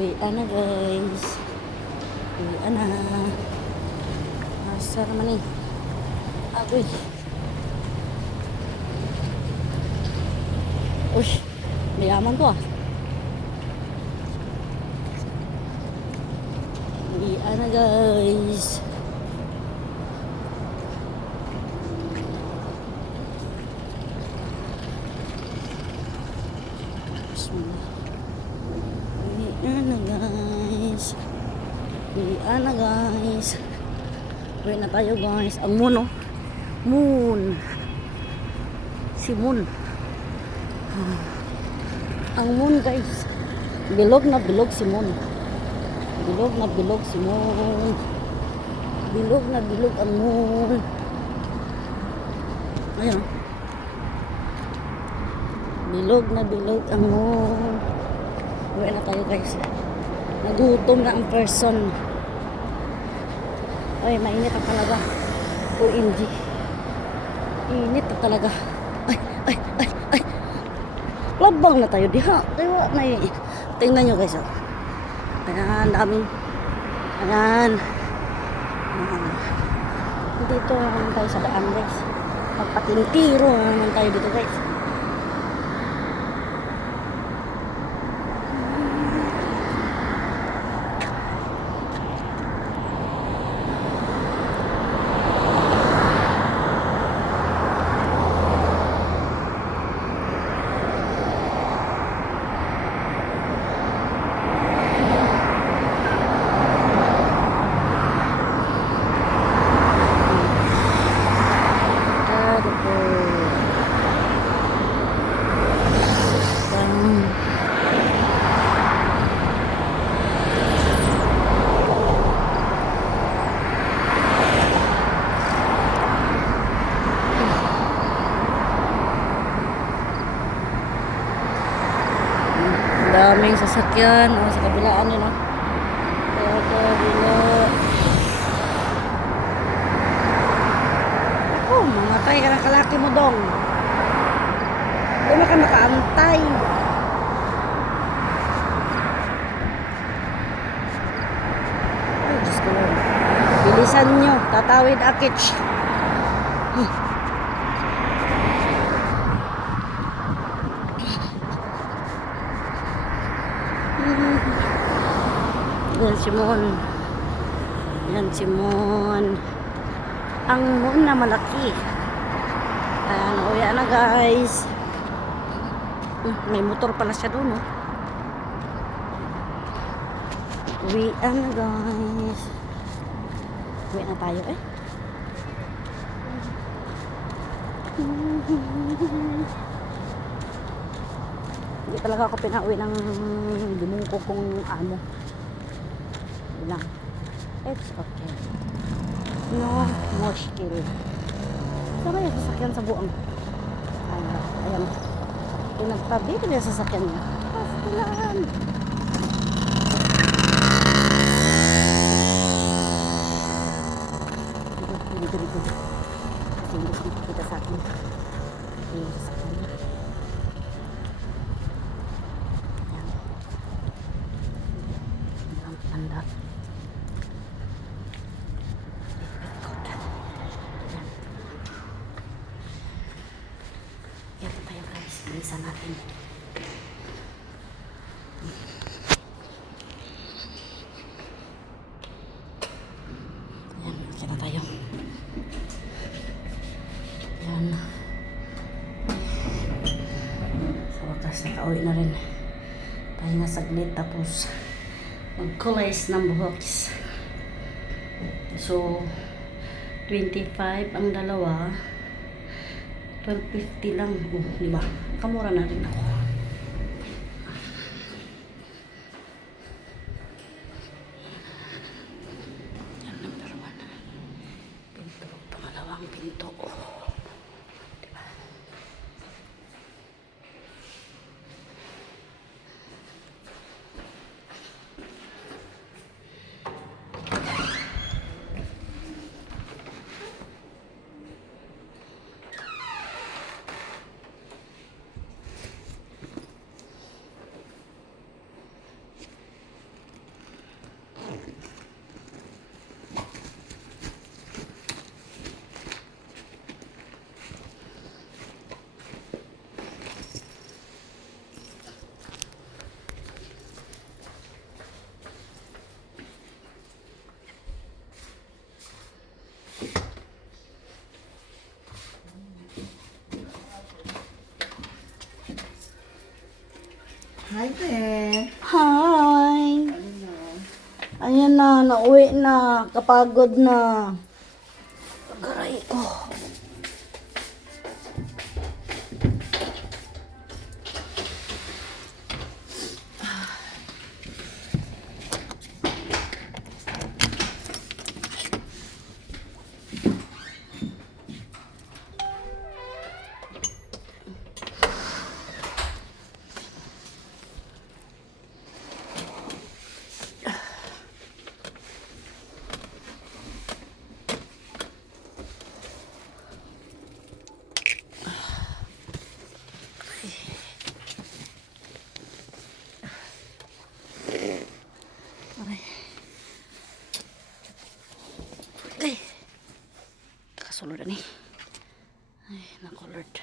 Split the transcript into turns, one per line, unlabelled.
Uwi na guys. Uwi na. Asa naman eh. Agoy. Uy, mayaman to ah. Uwi na guys. Bismillah. Uwi na guys. Uwi na guys. Uwi na tayo guys. Ang moon oh. Moon. Si Moon. Ah. Ang moon guys. Bilog na bilog si Moon. Bilog na bilog si Moon. Bilog na bilog ang moon. Ayun. oh. Bilog na bilog ang moon. Uwi na tayo guys. Nagutom na ang person. Ay, mainit ang talaga. OMG. Init na talaga. Ay, ay, ay, ay. Labang na tayo diha. Diba, may... Tingnan nyo guys. Oh. Ayan, daming... Ayan. Ayan. Dito naman tayo sa daan guys. Magpatintiro naman tayo dito guys. Daming sasakyan oh, sa kabilaan yun oh. Sa kabila. Oh, mamatay ka na kalaki mo dong. Hindi ka makaantay. Ay, Diyos ko Lord. Bilisan nyo. Tatawid akich. Yan si Mon. Yan si Mon. Ang Mon na malaki. Ayan, uwi na guys. Hmm, May motor pala siya doon, oh. Uwi na guys. Uwi na tayo, eh. Hindi talaga ako pinauwi ng dumungko kong amo. Lang. It's okay. No mushkil. Saan kaya sasakyan sa buong? Ayan. Ayan. Pinagtabi ko niya sasakyan niya. Pastilan. Dito, dito, dito. Kasi hindi ko makikita sa akin. Yung sasakyan niya. Ayan. Ang tanda. Ikot. Ayan. Yan tayo Bilisan natin. Ayan, tayo. Ayan. Sa wakas, nakauwi na rin. Pahinga saglit tapos mag-colors ng buhoks. So, 25 ang dalawa. 12.50 lang. Oh, di ba? Kamura na rin ako. Yan, number one. Pinto. Pangalawang pinto. Oh. Di ba?
Hi, Ben.
Hi! Ayan na, nauwi na. Kapagod na. Agaray ko. Lord. Ani. Ay, naku Lord.